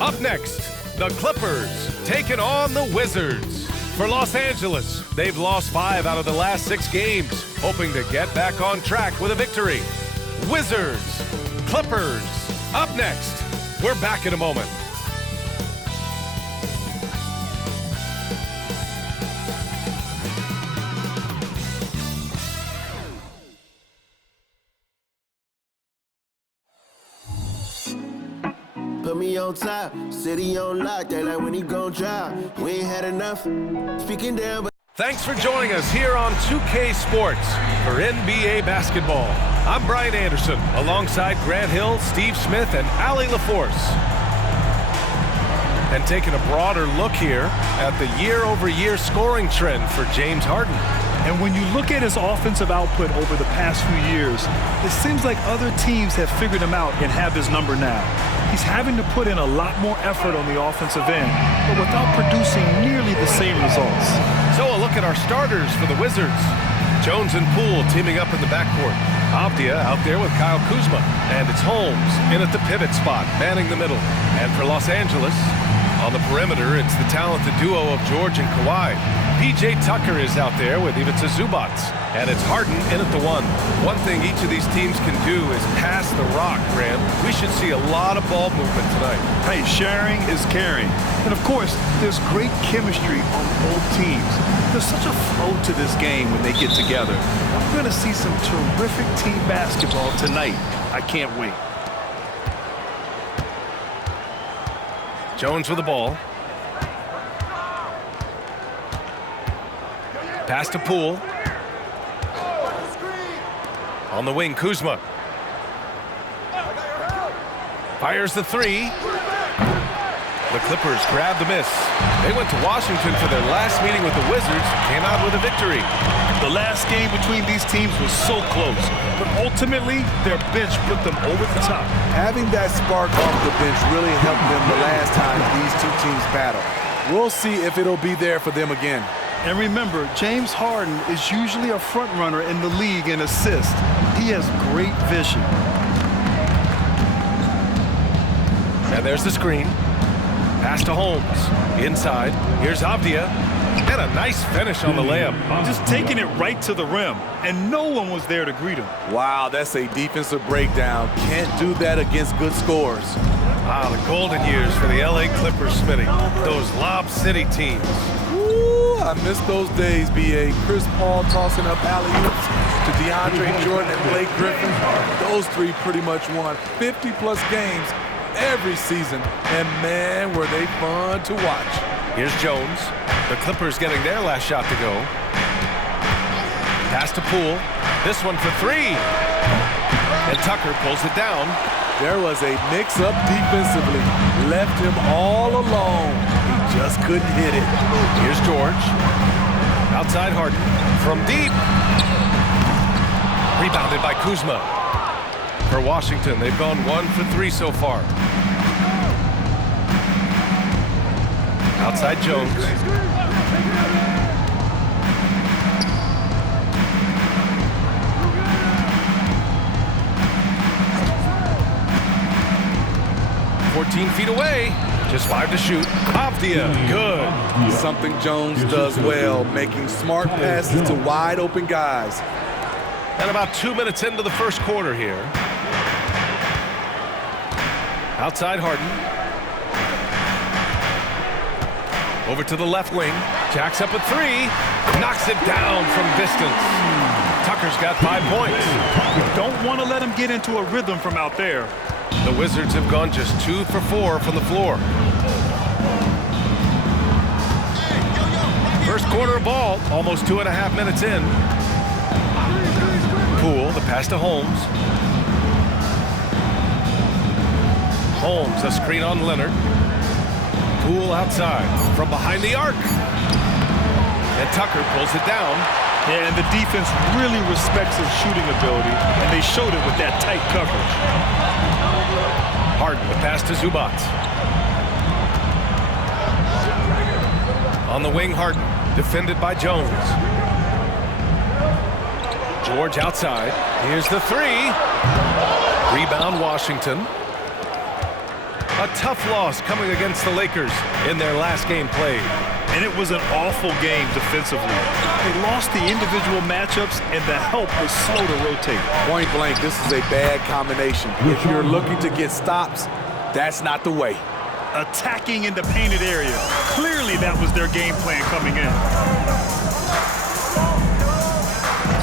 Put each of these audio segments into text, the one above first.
Up next, the Clippers taking on the Wizards. For Los Angeles, they've lost 5 out of the last 6 games, hoping to get back on track with a victory. Wizards, Clippers, up next. We're back in a moment. Put me on top, city on lock, they like when he gon' drop. We ain't had enough, speaking down, but... Thanks for joining us here on 2K Sports for NBA basketball. I'm Brian Anderson, alongside Grant Hill, Steve Smith, and Allie LaForce. And taking a broader look here at the year-over-year scoring trend for James Harden. And when you look at his offensive output over the past few years, it seems like other teams have figured him out and have his number now. He's having to put in a lot more effort on the offensive end, but without producing nearly the same results. So a look at our starters for the Wizards. Jones and Poole teaming up in the backcourt. Avdia out there with Kyle Kuzma. And it's Holmes in at the pivot spot, manning the middle. And for Los Angeles, on the perimeter, it's the talented duo of George and Kawhi. P.J. Tucker is out there with Ivica Zubac. And it's Harden in at the 1. One thing each of these teams can do is pass the rock, Grant. We should see a lot of ball movement tonight. Hey, sharing is caring. And of course, there's great chemistry on both teams. There's such a flow to this game when they get together. We're going to see some terrific team basketball tonight. I can't wait. Jones with the ball. Pass to Poole. On the wing, Kuzma. Fires the 3. The Clippers grab the miss. They went to Washington for their last meeting with the Wizards, came out with a victory. The last game between these teams was so close, but ultimately, their bench put them over the top. Having that spark off the bench really helped them the last time these two teams battled. We'll see if it'll be there for them again. And remember, James Harden is usually a front runner in the league in assists. He has great vision. And there's the screen. Pass to Holmes. Inside. Here's Avdia. And a nice finish on the layup. Just taking it right to the rim. And no one was there to greet him. Wow, that's a defensive breakdown. Can't do that against good scores. Ah, the golden years for the LA Clippers, Smitty. Those Lob City teams. Ooh, I miss those days, B.A. Chris Paul tossing up alley-oops to DeAndre Jordan and Blake Griffin. Those three pretty much won 50-plus games every season, and man, were they fun to watch. Here's Jones. The Clippers getting their last shot to go. Pass to Poole. This one for 3. And Tucker pulls it down. There was a mix-up defensively. Left him all alone. He just couldn't hit it. Here's George. Outside Harden. From deep. Rebounded by Kuzma. For Washington, they've gone 1 for 3 so far. Outside Jones. Feet away, just 5 to shoot. Avdia, good. Something Jones does well, making smart passes to wide open guys. And about 2 minutes into the first quarter here. Outside Harden. Over to the left wing. Jacks up a 3. Knocks it down from distance. Tucker's got 5 points. You don't want to let him get into a rhythm from out there. The Wizards have gone just 2 for 4 from the floor. First quarter of ball, almost 2.5 minutes in. Poole, the pass to Holmes. Holmes, a screen on Leonard. Poole outside, from behind the arc. And Tucker pulls it down. Yeah, and the defense really respects his shooting ability, and they showed it with that tight coverage. Harden, the pass to Zubac. On the wing, Harden, defended by Jones. George outside. Here's the 3. Rebound, Washington. A tough loss coming against the Lakers in their last game played. And it was an awful game defensively. They lost the individual matchups, and the help was slow to rotate. Point blank, this is a bad combination. If you're looking to get stops, that's not the way. Attacking in the painted area. Clearly that was their game plan coming in.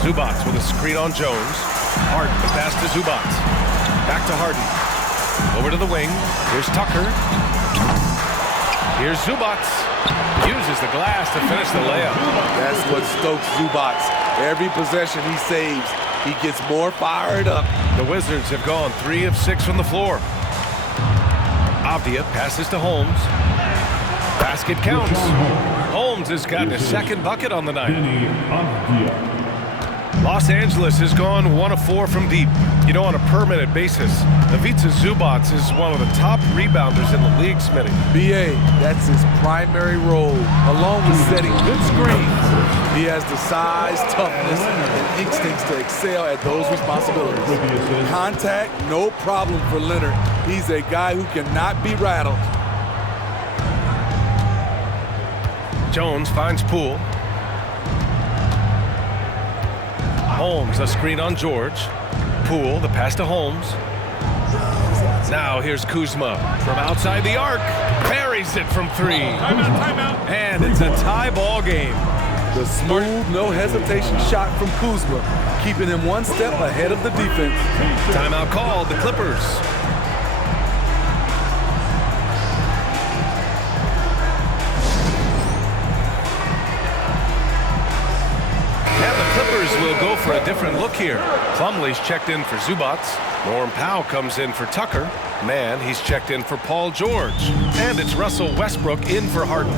Zubac with a screen on Jones. Harden, the pass to Zubac. Back to Harden. Over to the wing. Here's Tucker. Here's Zubac. Uses the glass to finish the layup. That's what stokes Zubac. Every possession he saves, he gets more fired up. The Wizards have gone 3 of 6 from the floor. Avdia passes to Holmes. Basket counts. Holmes has gotten his second bucket on the night. Los Angeles has gone 1 of 4 from deep. You know, on a per-minute basis, Ivica Zubac is one of the top rebounders in the league, Smitty. B.A., that's his primary role, along with setting good screens. He has the size, toughness, and instincts to excel at those responsibilities. Contact, no problem for Leonard. He's a guy who cannot be rattled. Jones finds Poole. Holmes, a screen on George. Poole, the pass to Holmes. Now here's Kuzma from outside the arc. Buries it from 3. Timeout. And it's a tie ball game. The smooth, no hesitation shot from Kuzma, keeping him one step ahead of the defense. Timeout called, the Clippers. Will go for a different look here. Plumlee's checked in for Zubac. Norm Powell comes in for Tucker. Man, he's checked in for Paul George. And it's Russell Westbrook in for Harden.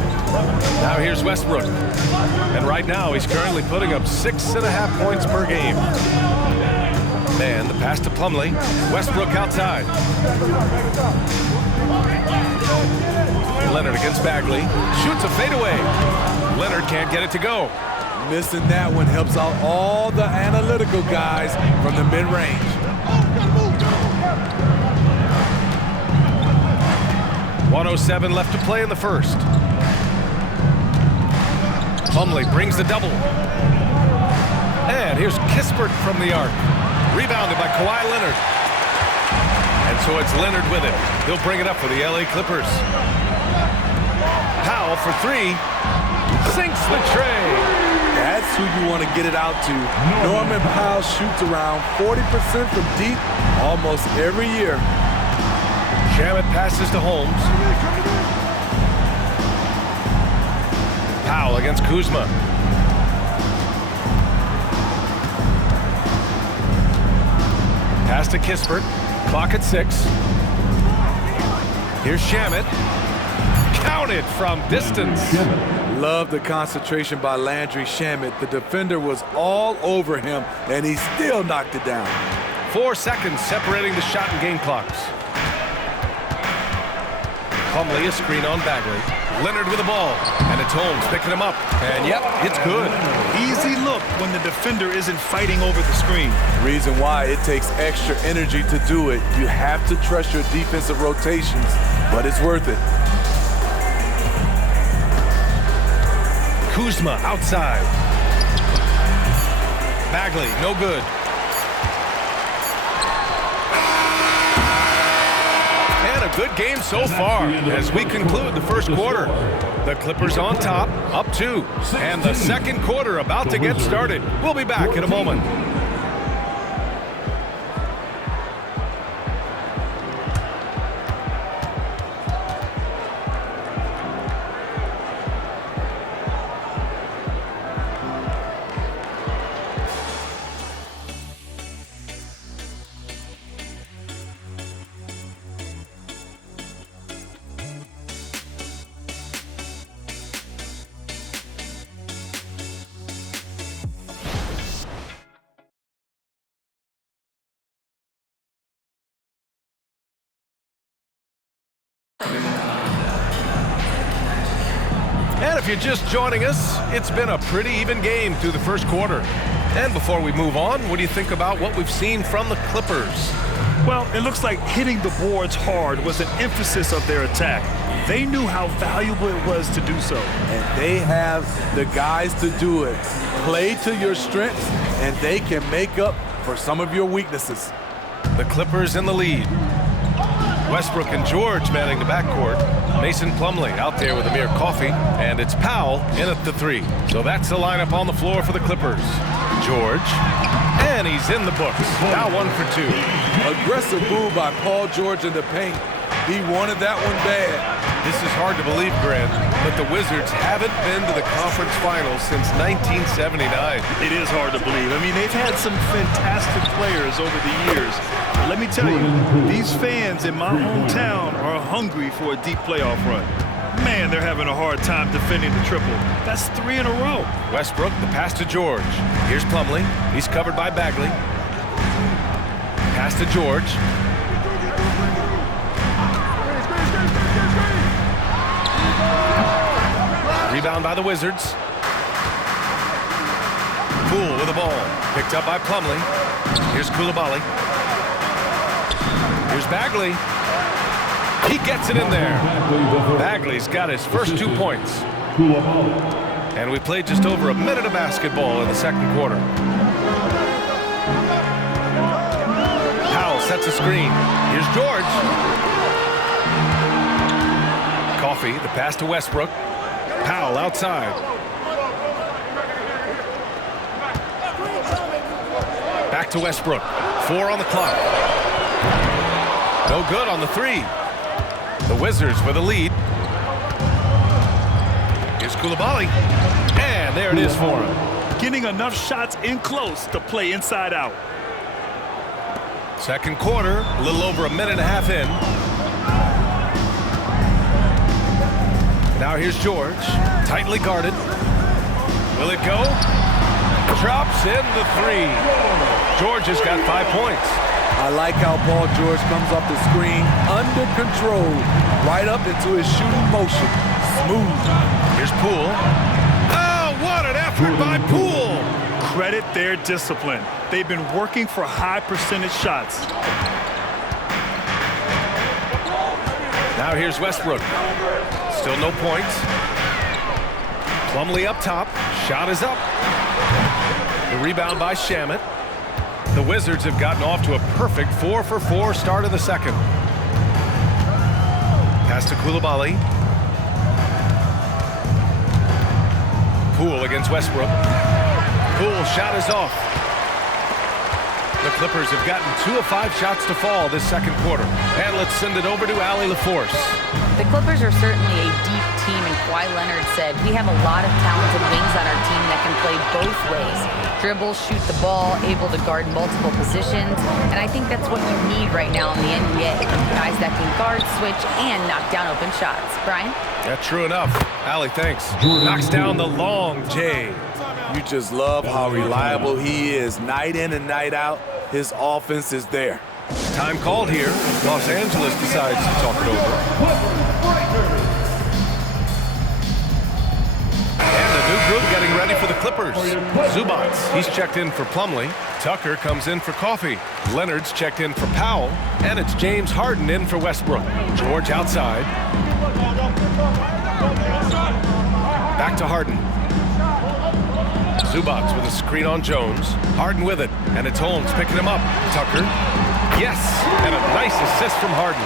Now here's Westbrook. And right now he's currently putting up 6.5 points per game. Man, the pass to Plumlee. Westbrook outside. Leonard against Bagley. Shoots a fadeaway. Leonard can't get it to go. Missing that one helps out all the analytical guys from the mid-range. .107 left to play in the first. Plumlee brings the double. And here's Kispert from the arc. Rebounded by Kawhi Leonard. And so it's Leonard with it. He'll bring it up for the LA Clippers. Powell for 3. Sinks the tray. That's who you want to get it out to. Norman Powell shoots around 40% from deep almost every year. Shamet passes to Holmes. Powell against Kuzma. Pass to Kispert. Clock at 6. Here's Shamet. Counted from distance. Love the concentration by Landry Shamet. The defender was all over him, and he still knocked it down. 4 seconds separating the shot and game clocks. Plumlee, a screen on Bagley. Leonard with the ball, and it's Holmes picking him up. And yep, it's good. Easy look when the defender isn't fighting over the screen. Reason why it takes extra energy to do it. You have to trust your defensive rotations, but it's worth it. Kuzma outside. Bagley, no good. And a good game so far as we conclude the first quarter. The Clippers on top, up 2. And the second quarter about to get started. We'll be back in a moment. And if you're just joining us, it's been a pretty even game through the first quarter. And before we move on, what do you think about what we've seen from the Clippers? Well, it looks like hitting the boards hard was an emphasis of their attack. They knew how valuable it was to do so. And they have the guys to do it. Play to your strengths, and they can make up for some of your weaknesses. The Clippers in the lead. Westbrook and George manning the backcourt. Mason Plumlee out there with Amir Coffey, and it's Powell in at the 3. So that's the lineup on the floor for the Clippers. George, and he's in the books. Now 1 for 2. Aggressive move by Paul George in the paint. He wanted that one bad. This is hard to believe, Grant, but the Wizards haven't been to the conference finals since 1979. It is hard to believe. I mean, they've had some fantastic players over the years. But let me tell you, these fans in my hometown are hungry for a deep playoff run. Man, they're having a hard time defending the triple. That's 3 in a row. Westbrook, the pass to George. Here's Plumlee. He's covered by Bagley. Pass to George. Rebound by the Wizards. Poole with the ball. Picked up by Plumlee. Here's Coulibaly. Here's Bagley. He gets it in there. Bagley's got his first 2 points. And we played just over a minute of basketball in the second quarter. Powell sets a screen. Here's George. Coffey, the pass to Westbrook. Powell outside. Back to Westbrook. 4 on the clock. No good on the 3. The Wizards with a lead. Here's Coulibaly. And there it is for him. Getting enough shots in close to play inside out. Second quarter, a little over a minute and a half in. Now here's George, tightly guarded. Will it go? Drops in the 3. George has got 5 points. I like how Paul George comes off the screen under control, right up into his shooting motion. Smooth. Here's Poole. Oh, what an effort by Poole! Credit their discipline. They've been working for high percentage shots. Now here's Westbrook. Still no points. Plumlee up top. Shot is up. The rebound by Shamet. The Wizards have gotten off to a perfect 4 for 4 start of the second. Pass to Coulibaly. Poole against Westbrook. Poole shot is off. The Clippers have gotten 2 of 5 shots to fall this second quarter. And let's send it over to Allie LaForce. The Clippers are certainly a deep team, and Kawhi Leonard said, we have a lot of talented wings on our team that can play both ways. Dribble, shoot the ball, able to guard multiple positions, and I think that's what you need right now in the NBA. Guys that can guard, switch, and knock down open shots. Brian? That's true enough. Allie, thanks. Knocks down the long J. You just love how reliable he is night in and night out. His offense is there. Time called here. Los Angeles decides to talk it over. And the new group getting ready for the Clippers. Zubac, he's checked in for Plumlee. Tucker comes in for Coffey. Leonard's checked in for Powell. And it's James Harden in for Westbrook. George outside. Back to Harden. Zubac with a screen on Jones. Harden with it, and it's Holmes picking him up. Tucker. Yes, and a nice assist from Harden.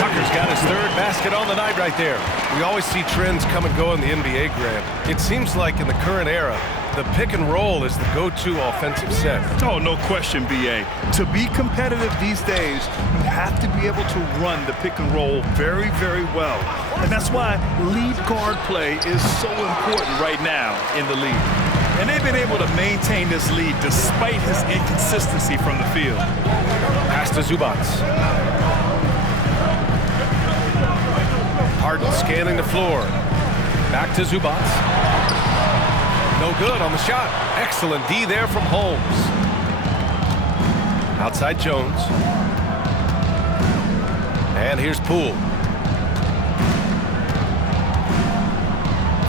Tucker's got his 3rd basket on the night right there. We always see trends come and go in the NBA, Grant. It seems like in the current era, the pick and roll is the go-to offensive set. Oh, no question, B.A. To be competitive these days, you have to be able to run the pick and roll very, very well. And that's why lead guard play is so important right now in the league. And they've been able to maintain this lead despite his inconsistency from the field. Pass to Zubac. Harden scanning the floor. Back to Zubac. No good on the shot. Excellent D there from Holmes. Outside Jones. And here's Poole.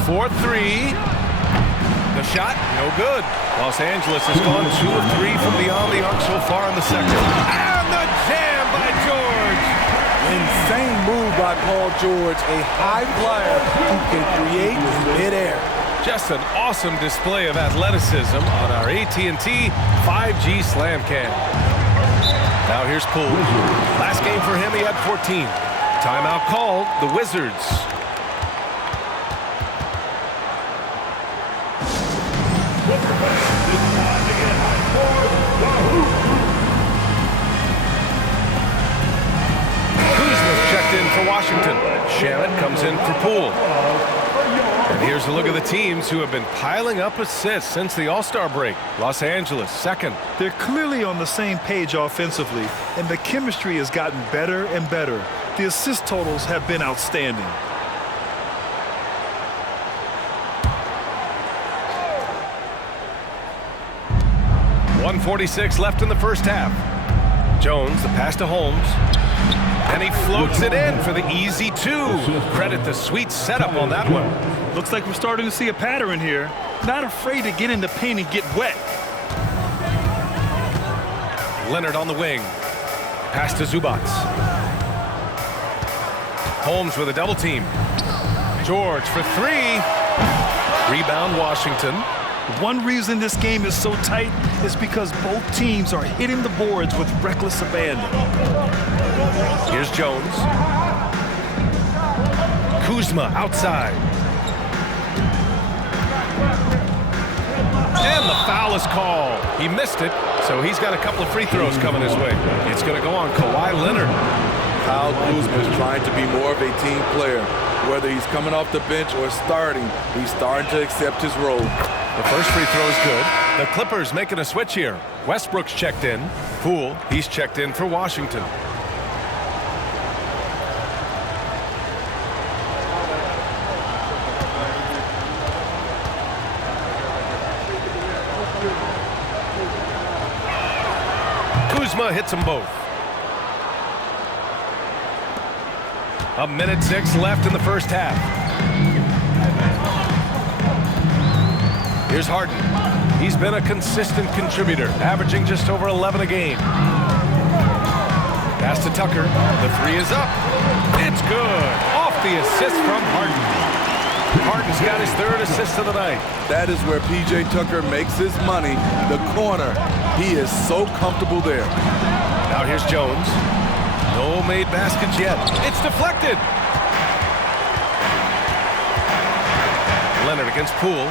4-3. The shot, no good. Los Angeles has gone 2 of 3 from beyond the arc so far in the second. And the jam by George. Insane move by Paul George, a high flyer who can create in midair. Just an awesome display of athleticism on our AT&T 5G Slam Cam. Now here's Poole. Last game for him, he had 14. Timeout called, the Wizards. Kuzma's checked in for Washington. Shannon comes in for Poole. And here's a look at the teams who have been piling up assists since the All-Star break. Los Angeles, second. They're clearly on the same page offensively, and the chemistry has gotten better and better. The assist totals have been outstanding. .146 left in the first half. Jones, the pass to Holmes. And he floats it in for the easy 2. Credit the sweet setup on that one. Looks like we're starting to see a pattern here. Not afraid to get in the paint and get wet. Leonard on the wing. Pass to Zubac. Holmes with a double team. George for 3. Rebound Washington. One reason this game is so tight is because both teams are hitting the boards with reckless abandon. Here's Jones. Kuzma outside. And the foul is called. He missed it, so he's got a couple of free throws coming his way. It's going to go on Kawhi Leonard. Kyle Kuzma is trying to be more of a team player. Whether he's coming off the bench or starting, he's starting to accept his role. The first free throw is good. The Clippers making a switch here. Westbrook's checked in. Poole, he's checked in for Washington. Kuzma hits them both. 1:06 left in the first half. Here's Harden. He's been a consistent contributor, averaging just over 11 a game. Pass to Tucker. The 3 is up. It's good. Off the assist from Harden. Harden's got his 3rd assist of the night. That is where P.J. Tucker makes his money. The corner. He is so comfortable there. Now here's Jones. No made baskets yet. It's deflected. Leonard against Poole.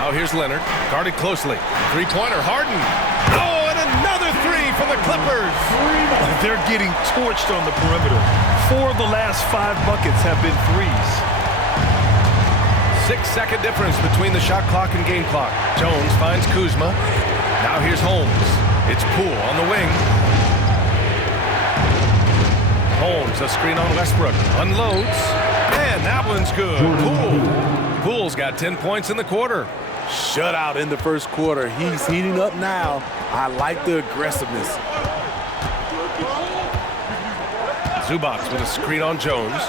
Now here's Leonard, guarded closely. Three-pointer, Harden. Oh, and another 3 for the Clippers. They're getting torched on the perimeter. 4 of the last 5 buckets have been threes. 6-second difference between the shot clock and game clock. Jones finds Kuzma. Now here's Holmes. It's Poole on the wing. Holmes, a screen on Westbrook. Unloads. And that one's good. Poole's got 10 points in the quarter. Shutout in the first quarter. He's heating up now. I like the aggressiveness. Zubac with a screen on Jones.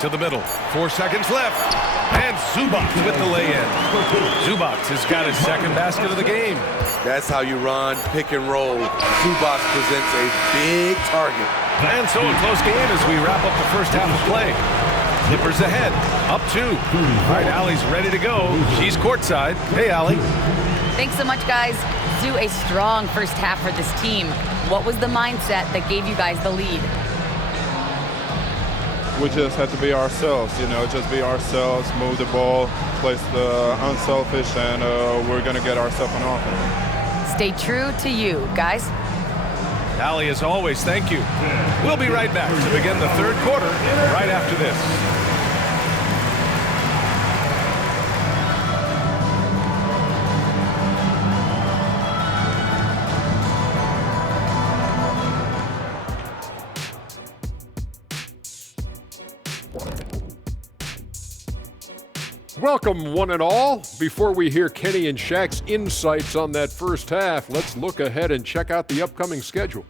To the middle. 4 seconds left. And Zubac with the lay-in. Zubac has got his 2nd basket of the game. That's how you run pick and roll. Zubac presents a big target. And so a close game as we wrap up the first half of play. Clippers ahead, up 2. All right, Allie's ready to go. She's courtside. Hey, Allie. Thanks so much, guys. Zoo, a strong first half for this team. What was the mindset that gave you guys the lead? We just had to be ourselves, just be ourselves, move the ball, play the unselfish, and we're going to get ourselves an offense. Stay true to you, guys. Allie, as always, thank you. We'll be right back to begin the 3rd quarter right after this. Welcome, one and all. Before we hear Kenny and Shaq's insights on that first half, let's look ahead and check out the upcoming schedule.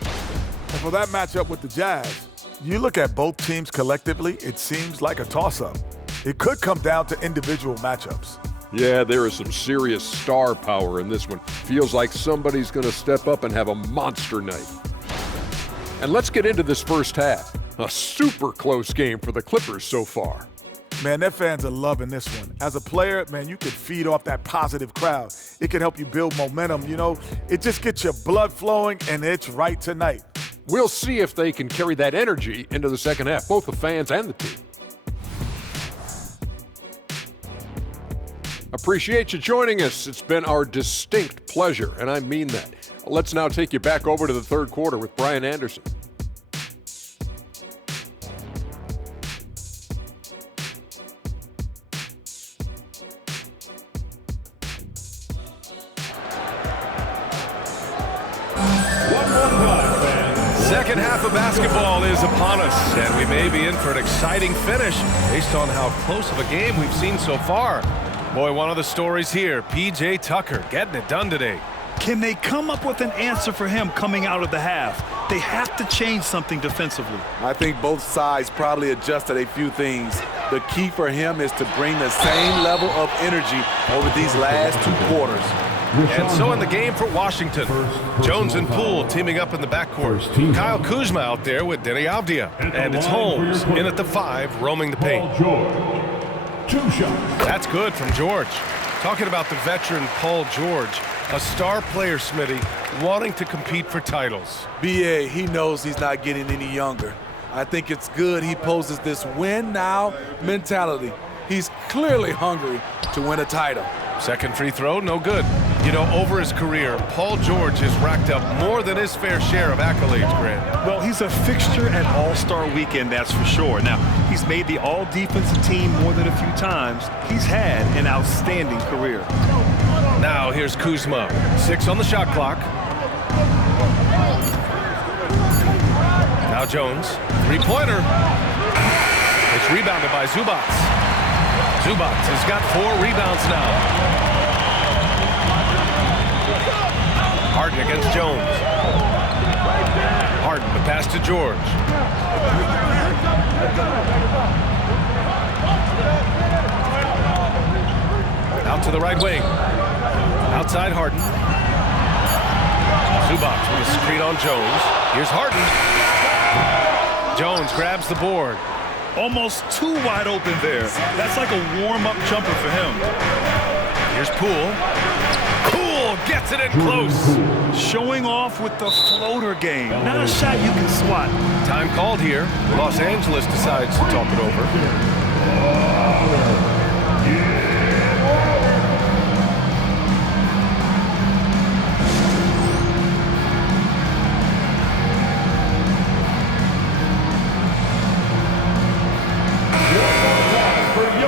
And for that matchup with the Jazz, You look at both teams collectively, it seems like a toss-up. It could come down to individual matchups. Yeah, there is some serious star power in this one. Feels like somebody's going to step up and have a monster night. And let's get into this first half. A super close game for the Clippers so far. Man, their fans are loving this one. As a player, man, you can feed off that positive crowd. It can help you build momentum, you know. It just gets your blood flowing, and it's right tonight. We'll see if they can carry that energy into the second half, both the fans and the team. Appreciate you joining us. It's been our distinct pleasure, and I mean that. Let's now take you back over to the third quarter with Brian Anderson. Second half of basketball is upon us, and we may be in for an exciting finish based on how close of a game we've seen so far. Boy, one of the stories here, P.J. Tucker getting it done today. Can they come up with an answer for him coming out of the half? They have to change something defensively. I think both sides probably adjusted a few things. The key for him is to bring the same level of energy over these last two quarters. And so in the game for Washington, Jones and Poole teaming up in the backcourt. Kyle Kuzma out there with Denny Avdia. And it's Holmes in at the 5, roaming the paint. That's good from George. Talking about the veteran Paul George, a star player, Smitty, wanting to compete for titles. B.A., he knows he's not getting any younger. I think it's good he poses this win-now mentality. He's clearly hungry to win a title. Second free throw, no good. You know, over his career, Paul George has racked up more than his fair share of accolades, Grant. Well, he's a fixture at All-Star Weekend, that's for sure. Now, he's made the All-Defensive team more than a few times. He's had an outstanding career. Now here's Kuzma. 6 on the shot clock. Now Jones. Three-pointer. It's rebounded by Zubats. Zubats has got 4 rebounds now. Harden against Jones. Harden, the pass to George. Out to the right wing. Outside Harden. Zubats with a screen on Jones. Here's Harden. Jones grabs the board. Almost too wide open there. That's like a warm-up jumper for him. Here's Poole. Poole gets it in close. Showing off with the floater game. Not a shot you can swat. Time called here. Los Angeles decides to talk it over.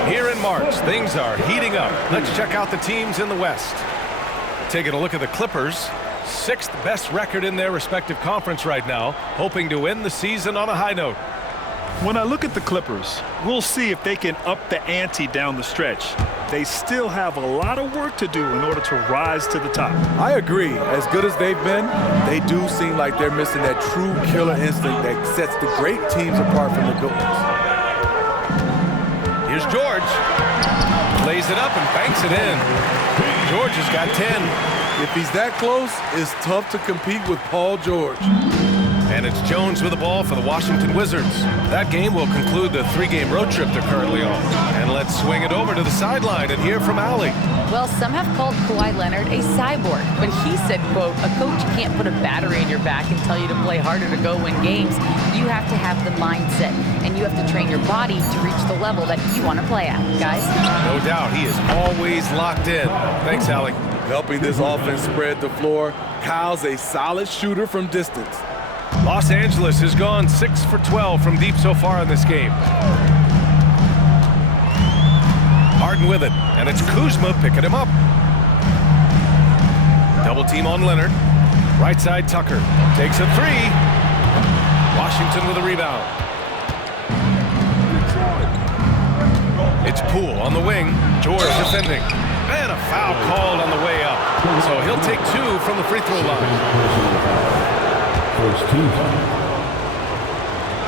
Here in March, things are heating up. Let's check out the teams in the West. Taking a look at the Clippers, 6th best record in their respective conference right now, hoping to end the season on a high note. When I look at the Clippers, we'll see if they can up the ante down the stretch. They still have a lot of work to do in order to rise to the top. I agree. As good as they've been, they do seem like they're missing that true killer instinct that sets the great teams apart from the good ones. Here's George. Lays it up and banks it in. George has got 10. If he's that close, it's tough to compete with Paul George. And it's Jones with the ball for the Washington Wizards. That game will conclude the 3-game road trip they're currently on. And let's swing it over to the sideline and hear from Allie. Well, some have called Kawhi Leonard a cyborg, but he said, quote, a coach can't put a battery in your back and tell you to play harder to go win games. You have to have the mindset, and you have to train your body to reach the level that you want to play at, guys. No doubt, he is always locked in. Thanks, Allie. Helping this offense spread the floor, Kyle's a solid shooter from distance. Los Angeles has gone 6 for 12 from deep so far in this game. Harden with it, and it's Kuzma picking him up. Double team on Leonard. Right side Tucker takes a 3. Washington with a rebound. It's Poole on the wing. George defending. And a foul called on the way up. So he'll take 2 from the free throw line.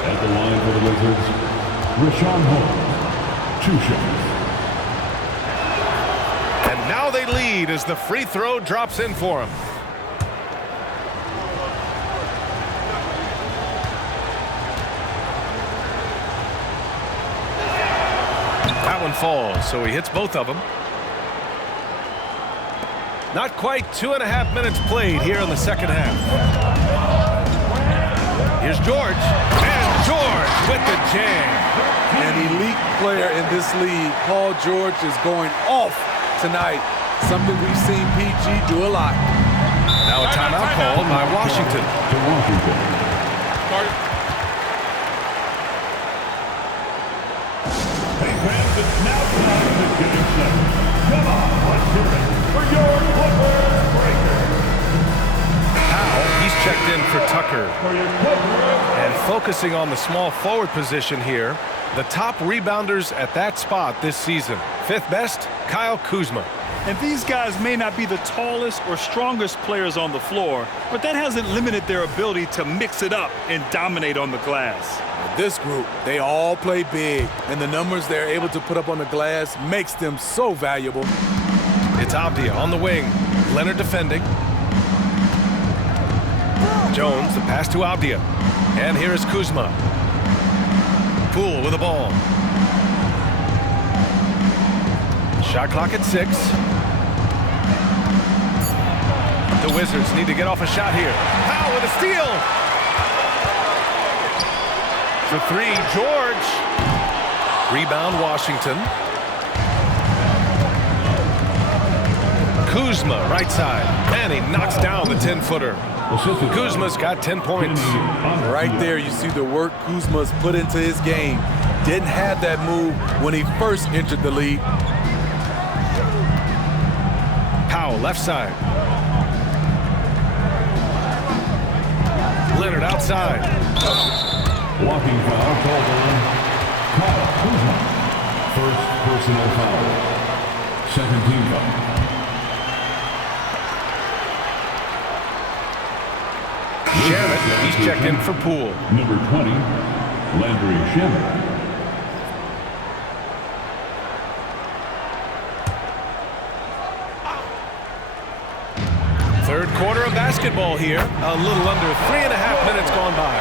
At the line for the Wizards, Rashawn Holmes, 2 shots. And now they lead as the free throw drops in for him. That one falls, so he hits both of them. Not quite 2.5 minutes played here in the second half. Here's George, and George with the jam. An elite player in this league. Paul George is going off tonight. Something we've seen PG do a lot. Now a timeout called by Washington. To Washington. Hey fans, it's now time to get excited. Come on, let's hear it for your Clippers Breakers. Powell, he's checked in for Tucker. And focusing on the small forward position here, the top rebounders at that spot this season. 5th best, Kyle Kuzma. And these guys may not be the tallest or strongest players on the floor, but that hasn't limited their ability to mix it up and dominate on the glass. This group, they all play big, and the numbers they're able to put up on the glass makes them so valuable. It's Avdia on the wing. Leonard defending. Jones, the pass to Avdia. And here is Kuzma. Poole with the ball. Shot clock at 6. The Wizards need to get off a shot here. Powell with a steal. For 3, George. Rebound, Washington. Kuzma, right side. And he knocks down the 10-footer. Kuzma's got 10 points. Right there, you see the work Kuzma's put into his game. Didn't have that move when he first entered the league. Powell, left side. Leonard outside. Walking foul called on Kyle Kuzma. First personal foul. Second team foul. Shamet, he's checked in for Poole. Number 20, Landry Shamet. Third quarter of basketball here. A little under 3.5 minutes gone by.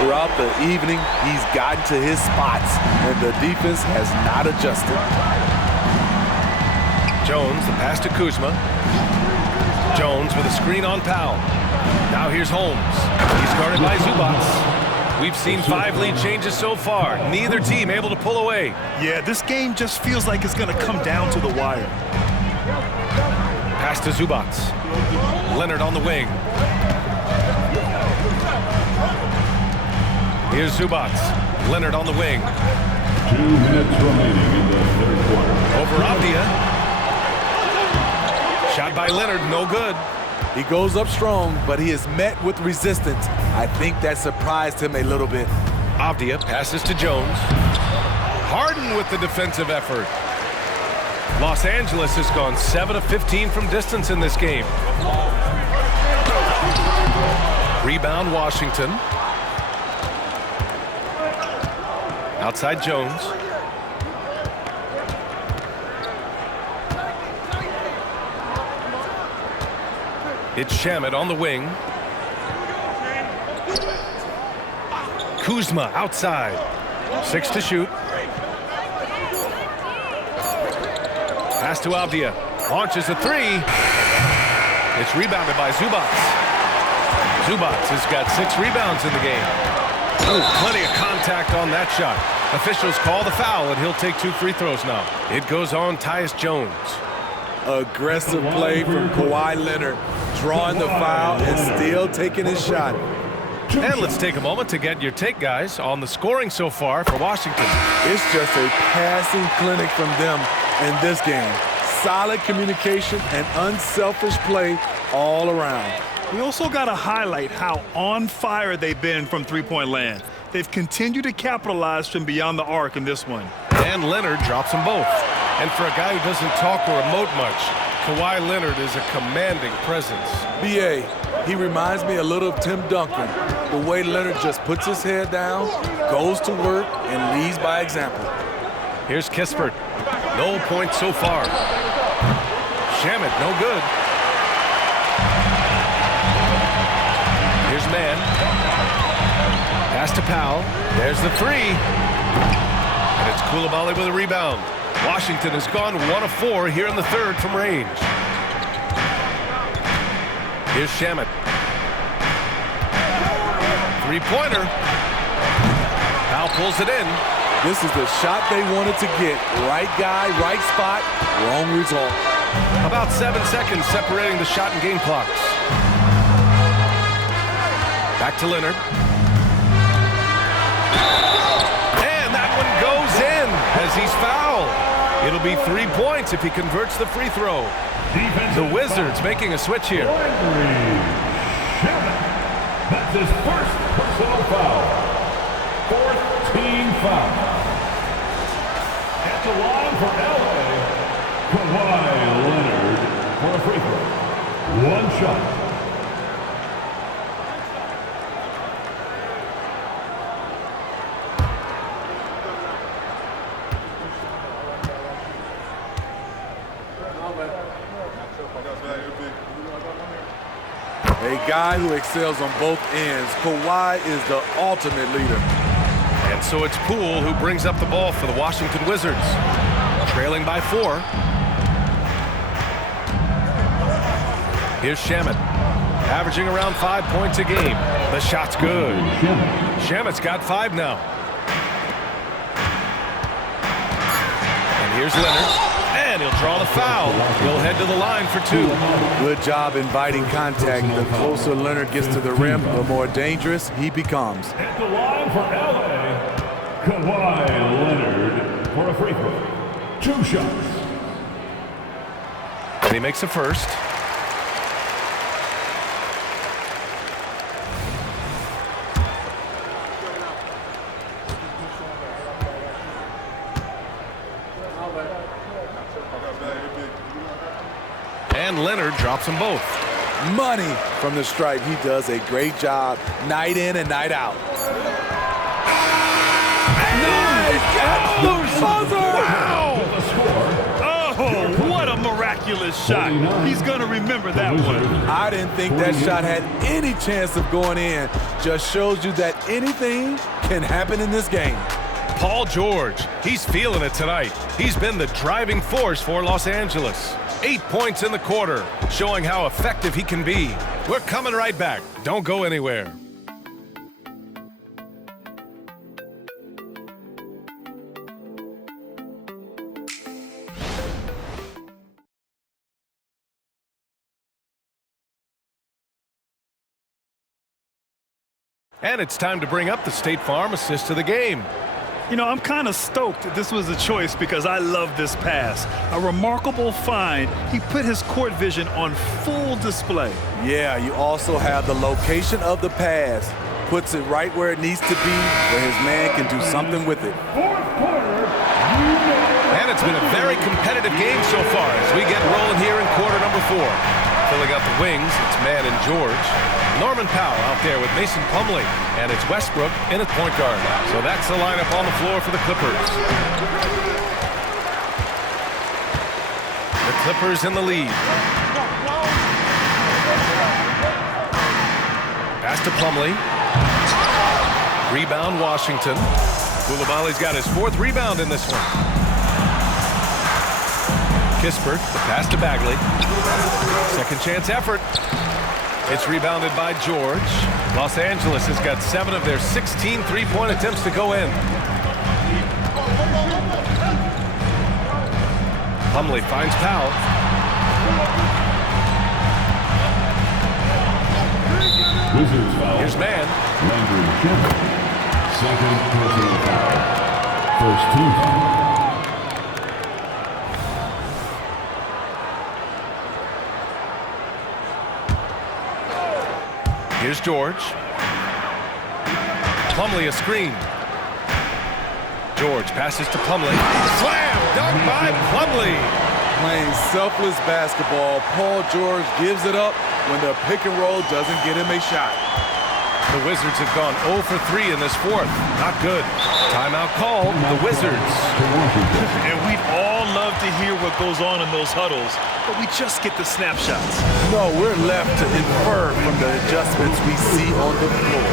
Throughout the evening, he's gotten to his spots, and the defense has not adjusted. Jones, the pass to Kuzma. Jones with a screen on Powell. Now here's Holmes. He's guarded by Zubats. We've seen 5 lead changes so far. Neither team able to pull away. Yeah, this game just feels like it's going to come down to the wire. Pass to Zubats. Leonard on the wing. Here's Zubats. Leonard on the wing. 2 minutes remaining in the third quarter. Over Avdia. Shot by Leonard, no good. He goes up strong, but he is met with resistance. I think that surprised him a little bit. Avdia passes to Jones. Harden with the defensive effort. Los Angeles has gone 7 of 15 from distance in this game. Rebound, Washington. Outside Jones. It's Shamet on the wing. Kuzma outside. 6 to shoot. Pass to Avdia. Launches a 3. It's rebounded by Zubats. Zubats has got 6 rebounds in the game. Oh, plenty of contact on that shot. Officials call the foul, and he'll take 2 free throws now. It goes on Tyus Jones. Aggressive play from Kawhi Leonard, drawing the foul and still taking his shot. And let's take a moment to get your take, guys, on the scoring so far for Washington. It's just a passing clinic from them in this game. Solid communication and unselfish play all around. We also got to highlight how on fire they've been from three-point land. They've continued to capitalize from beyond the arc in this one. And Leonard drops them both. And for a guy who doesn't talk or emote much, Kawhi Leonard is a commanding presence. B.A., he reminds me a little of Tim Duncan. The way Leonard just puts his head down, goes to work, and leads by example. Here's Kispert. No points so far. Shamet, no good. Here's Mann. Pass to Powell. There's the three. And it's Coulibaly with a rebound. Washington has gone 1 of 4 here in the third from range. Here's Shamet. Three-pointer. Powell pulls it in. This is the shot they wanted to get. Right guy, right spot, wrong result. About 7 seconds separating the shot and game clocks. Back to Leonard. And that one goes in as he's fouled. It'll be 3 points if he converts the free throw. The Wizards making a switch here. That's his first personal foul. 4th team foul. At the line for LA, Kawhi Leonard for a free throw. 1 shot. A guy who excels on both ends. Kawhi is the ultimate leader. And so it's Poole who brings up the ball for the Washington Wizards. Trailing by 4. Here's Shamet. Averaging around 5 points a game. The shot's good. Shamet's got 5 now. And here's Leonard. And he'll draw the foul. He'll head to the line for 2. Good job inviting contact. The closer Leonard gets to the rim, the more dangerous he becomes. At the line for LA, Kawhi Leonard for a free throw. 2 shots. And he makes a first. And Leonard drops them both. Money from the stripe. He does a great job night in and night out. Nice! The buzzer! Wow! Oh, what a miraculous shot. He's going to remember that one. I didn't think that shot had any chance of going in. Just shows you that anything can happen in this game. Paul George, he's feeling it tonight. He's been the driving force for Los Angeles. 8 points in the quarter, showing how effective he can be. We're coming right back. Don't go anywhere. And it's time to bring up the State Farm assist of the game. You know, I'm kind of stoked that this was a choice because I love this pass. A remarkable find. He put his court vision on full display. Yeah, you also have the location of the pass. Puts it right where it needs to be, where his man can do something with it. And it's been a very competitive game so far as we get rolling here in quarter number 4. Filling out the wings, it's Mann and George. Norman Powell out there with Mason Plumlee. And it's Westbrook in at point guard. So that's the lineup on the floor for the Clippers. The Clippers in the lead. Pass to Plumlee. Rebound Washington. Coulibaly's got his 4th rebound in this one. Kispert, the pass to Bagley. Second chance effort. It's rebounded by George. Los Angeles has got 7 of their 16 three-point attempts to go in. Plumlee finds Powell. Wizards foul. Here's Mann. Landry Shamet. Second personal foul. First team foul. Here's George. Plumlee a screen. George passes to Plumlee. Slam! Dunk by Plumlee. playing selfless basketball. Paul George gives it up when the pick and roll doesn't get him a shot. The Wizards have gone 0 for 3 in this fourth. Not good. Timeout called. The Wizards. And we'd all love to hear what goes on in those huddles, but we just get the snapshots. No, we're left to infer from the adjustments we see on the floor.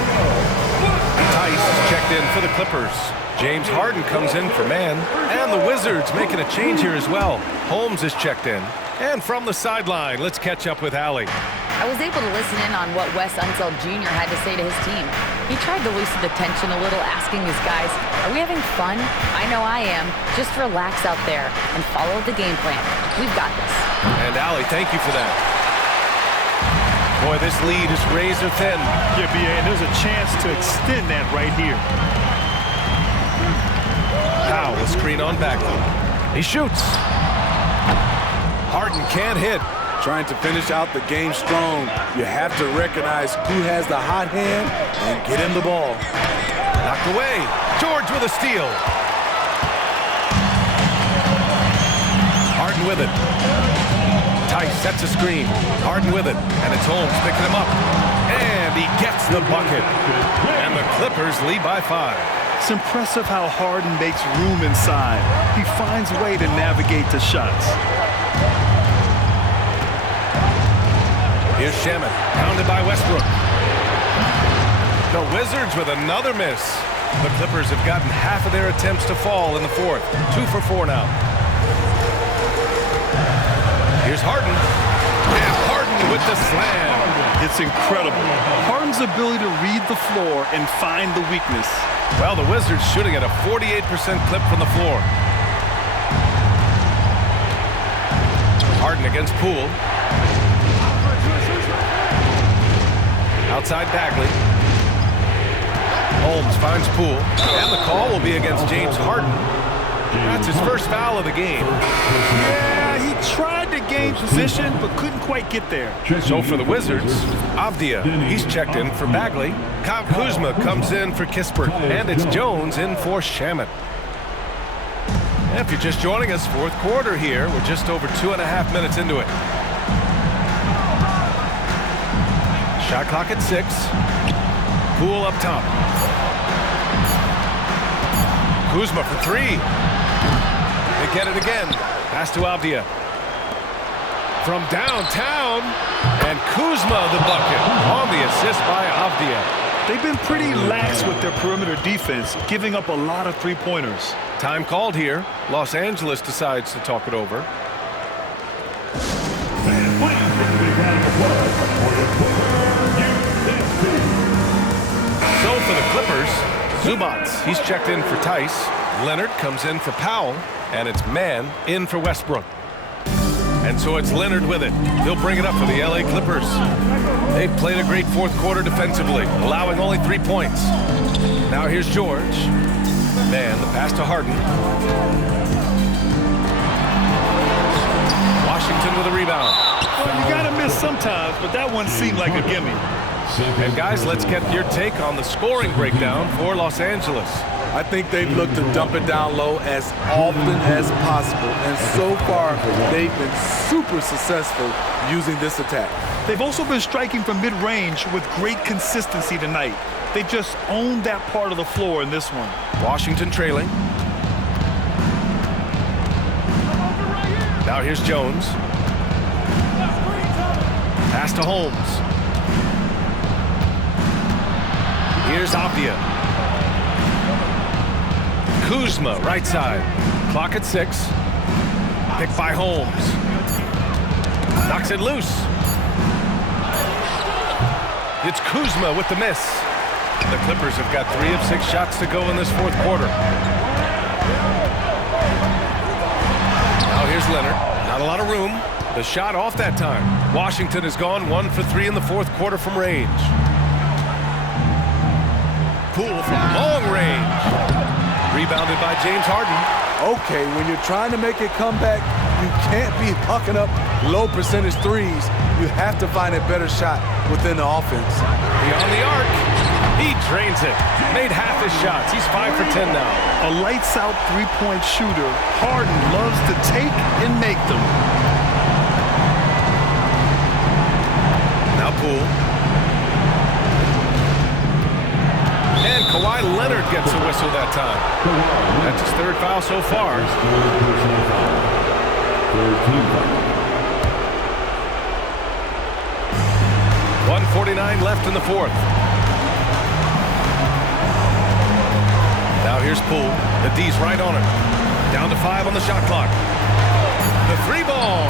Tice is checked in for the Clippers. James Harden comes in for man. And the Wizards making a change here as well. Holmes is checked in. And from the sideline, let's catch up with Allie. I was able to listen in on what Wes Unseld Jr. had to say to his team. He tried to loosen the tension a little, asking his guys, are we having fun? I know I am. Just relax out there and follow the game plan. We've got this. And Allie, thank you for that. Boy, this lead is razor thin. Yeah, B.A., and there's a chance to extend that right here. Powell will screen on Bagley. He shoots. Harden can't hit. Trying to finish out the game strong, you have to recognize who has the hot hand and get him the ball. Knocked away. George with a steal. Harden with it. Tice sets a screen. Harden with it. And it's Holmes picking him up. And he gets the bucket. And the Clippers lead by 5. It's impressive how Harden makes room inside. He finds a way to navigate the shots. Here's Shamet, pounded by Westbrook. The Wizards with another miss. The Clippers have gotten half of their attempts to fall in the fourth. 2 for 4 now. Here's Harden. And Harden with the slam. It's incredible. Harden's ability to read the floor and find the weakness. Well, the Wizards shooting at a 48% clip from the floor. Harden against Poole. Outside Bagley. Holmes finds Poole. And the call will be against James Harden. That's his first foul of the game. Yeah, he tried to gain position, but couldn't quite get there. So for the Wizards, Avdia, he's checked in for Bagley. Kyle Kuzma comes in for Kispert. And it's Jones in for Shamet. And if you're just joining us, fourth quarter here. We're just over 2.5 minutes into it. Shot clock at 6. Poole up top. Kuzma for 3. They get it again. Pass to Avdia. From downtown. And Kuzma the bucket on the assist by Avdia. They've been pretty lax with their perimeter defense, giving up a lot of three-pointers. Time called here. Los Angeles decides to talk it over. So for the Clippers, Zubats, he's checked in for Tice. Leonard comes in for Powell, and it's Mann in for Westbrook. And so it's Leonard with it. He'll bring it up for the LA Clippers. They've played a great fourth quarter defensively, allowing only 3 points. Now here's George. Mann, the pass to Harden. Washington with a rebound. Well, you gotta miss sometimes, but that one seemed like a gimme. And guys, let's get your take on the scoring breakdown for Los Angeles. I think they've looked to dump it down low as often as possible, and so far they've been super successful using this attack. They've also been striking from mid-range with great consistency tonight. They just owned that part of the floor in this one. Washington trailing. Now here's Jones. Pass to Holmes. Here's Avdia. Kuzma, right side. Clock at 6. Picked by Holmes. Knocks it loose. It's Kuzma with the miss. The Clippers have got 3 of 6 shots to go in this fourth quarter. Now here's Leonard. Not a lot of room. The shot off that time. Washington has gone 1 for 3 in the fourth quarter from range. Poole from long range. Rebounded by James Harden. Okay, when you're trying to make a comeback, you can't be hucking up low percentage threes. You have to find a better shot within the offense. Beyond the arc. He drains it. Made half his shots. He's 5 for 10 now. A lights-out three-point shooter, Harden loves to take and make them. Now Poole. And Kawhi Leonard gets a whistle that time. That's his third foul so far. 1:49 left in the fourth. Now here's Poole. The D's right on him. Down to 5 on the shot clock. The three ball.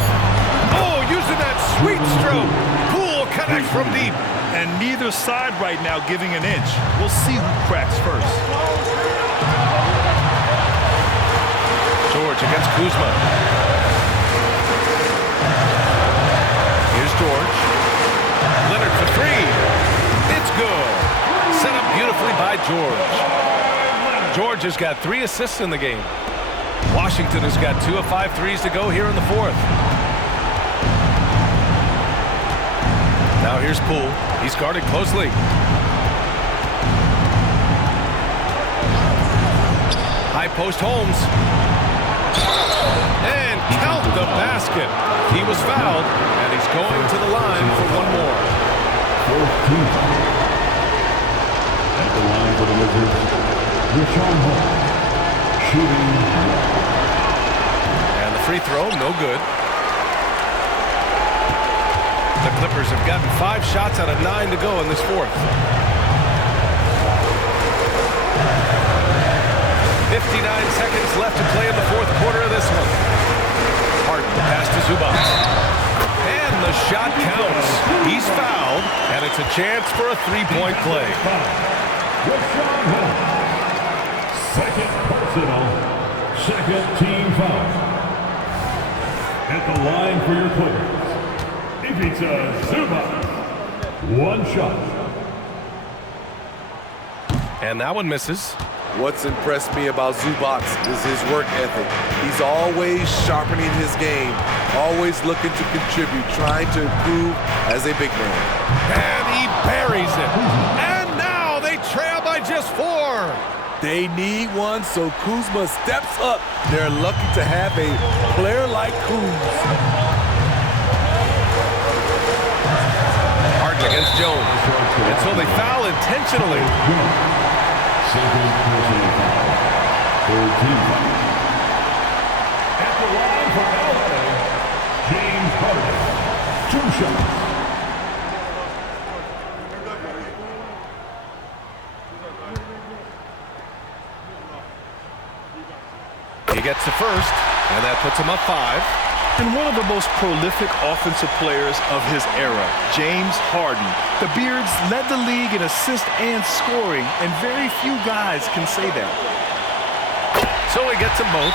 Oh, using that sweet stroke. Poole connects from deep. And neither side right now giving an inch. We'll see who cracks first. George against Kuzma. Here's George. Leonard for 3. It's good. Set up beautifully by George. George has got 3 assists in the game. Washington has got 2 of 5 threes to go here in the fourth. Now here's Poole. He's guarded closely. High post Holmes. And count the basket. He was fouled, and he's going to the line for one more. At the line for the Wizards, Rashawn Holmes, shooting. And the free throw, no good. The Clippers have gotten 5 shots out of 9 to go in this fourth. 59 seconds left to play in the fourth quarter of this one. Harden pass to Zubac. And the shot counts. He's fouled, and it's a chance for a three-point play. Rashawn Holmes, second personal, second team foul. At the line for your Clippers, Ivica Zubac, 1 shot. And that one misses. What's impressed me about Zubac is his work ethic. He's always sharpening his game, always looking to contribute, trying to improve as a big man. And he buries it. And now they trail by just 4. They need one, so Kuzma steps up. They're lucky to have a player like Kuz. Harden against Jones. And so they foul intentionally. Second personal foul, third team foul. At the line for LA, James Harden, 2 shots. He gets the first, and that puts him up 5. And one of the most prolific offensive players of his era, James Harden. The Beards led the league in assists and scoring, and very few guys can say that. So he gets them both,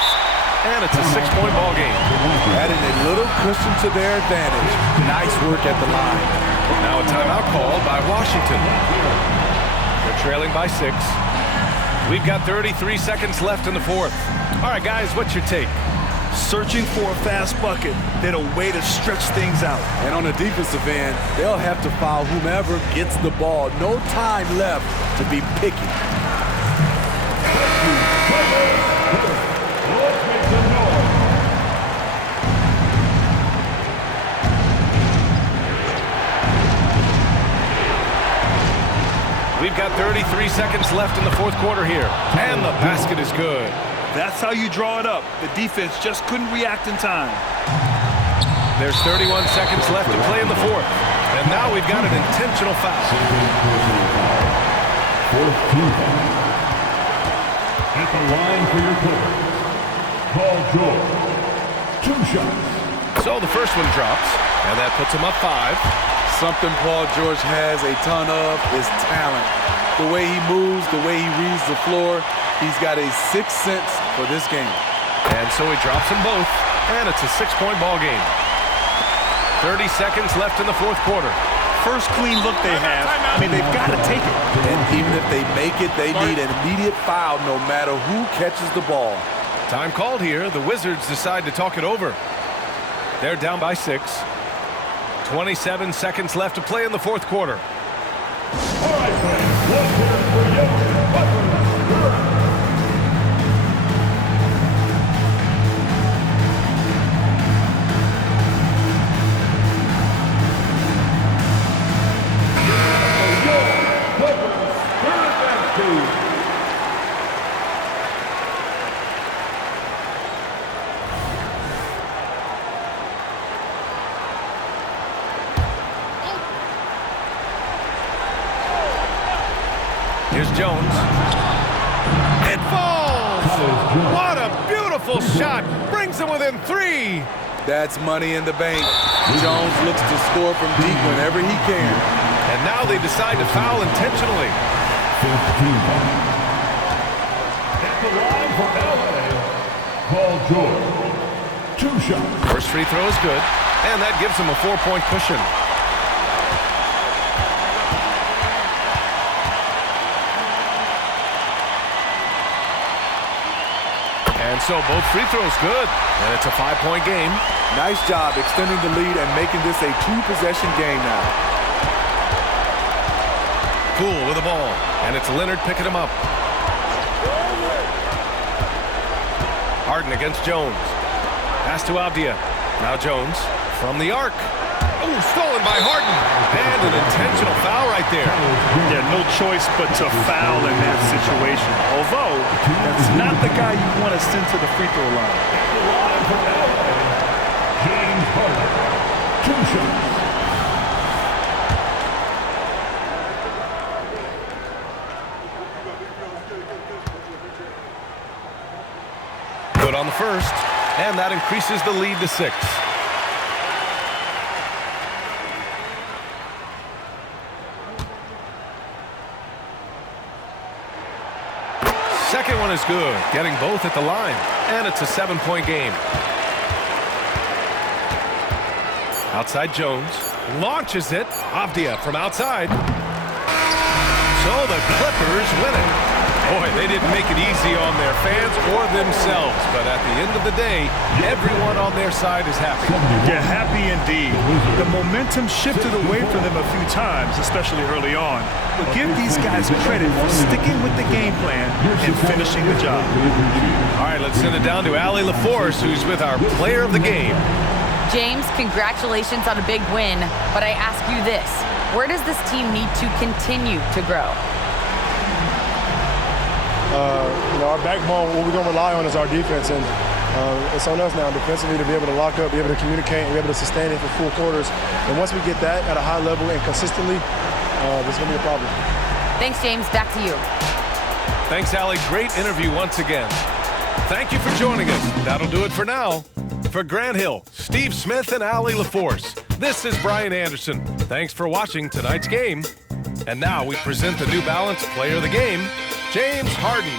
and it's a 6-point ball game. Adding a little cushion to their advantage. Nice work at the line. Now a timeout called by Washington. They're trailing by 6. We've got 33 seconds left in the fourth. All right, guys, what's your take? Searching for a fast bucket, then a way to stretch things out. And on the defensive end, they'll have to foul whomever gets the ball. No time left to be picky. We've got 33 seconds left in the fourth quarter here. And the basket is good. That's how you draw it up. The defense just couldn't react in time. There's 31 seconds left to play in the fourth. And now we've got an intentional foul. Fourth team foul. At the line for your Clippers, Paul George, 2 shots. So the first one drops, and that puts him up 5. Something Paul George has a ton of is talent. The way he moves, the way he reads the floor, he's got a 6th sense for this game. And so he drops them both, and it's a 6-point ball game. 30 seconds left in the fourth quarter. First clean look they have. I mean, they've got to take it. And even if they make it, they need an immediate foul no matter who catches the ball. Time called here. The Wizards decide to talk it over. They're down by 6. 27 seconds left to play in the fourth quarter. All right, friends. Here's Jones. It falls! What a beautiful shot! Brings them within 3. That's money in the bank. Jones looks to score from deep whenever he can. And now they decide to foul intentionally. 15. At the line for LA, Paul George. 2 shots. First free throw is good, and that gives them a 4-point cushion. And so both free throws good, and it's a 5-point game. Nice job extending the lead and making this a 2-possession game now. Poole with the ball, and it's Leonard picking him up. Harden against Jones. Pass to Avdia. Now Jones from the arc. Oh, stolen by Harden. And an intentional foul right there. Yeah, no choice but to foul in that situation. Although, that's not the guy you want to send to the free throw line. The line for LA, James Harden. 2 shots. Good on the first, and that increases the lead to 6. Second one is good, getting both at the line, and it's a 7-point game. Outside Jones, launches it. Avdia from outside. So the Clippers win it. Boy, they didn't make it easy on their fans or themselves, but at the end of the day, everyone on their side is happy. Yeah, happy indeed. The momentum shifted away from them a few times, especially early on. But give these guys credit for sticking with the game plan and finishing the job. All right, let's send it down to Allie LaForce, who's with our player of the game. James, congratulations on a big win, but I ask you this. Where does this team need to continue to grow? Our backbone, what we're going to rely on is our defense, and it's on us now defensively to be able to lock up, be able to communicate, and be able to sustain it for full quarters. And once we get that at a high level and consistently, there's going to be a problem. Thanks, James. Back to you. Thanks, Allie. Great interview once again. Thank you for joining us. That'll do it for now. For Grant Hill, Steve Smith, and Allie LaForce, this is Brian Anderson. Thanks for watching tonight's game. And now we present the New Balance Player of the Game, James Harden.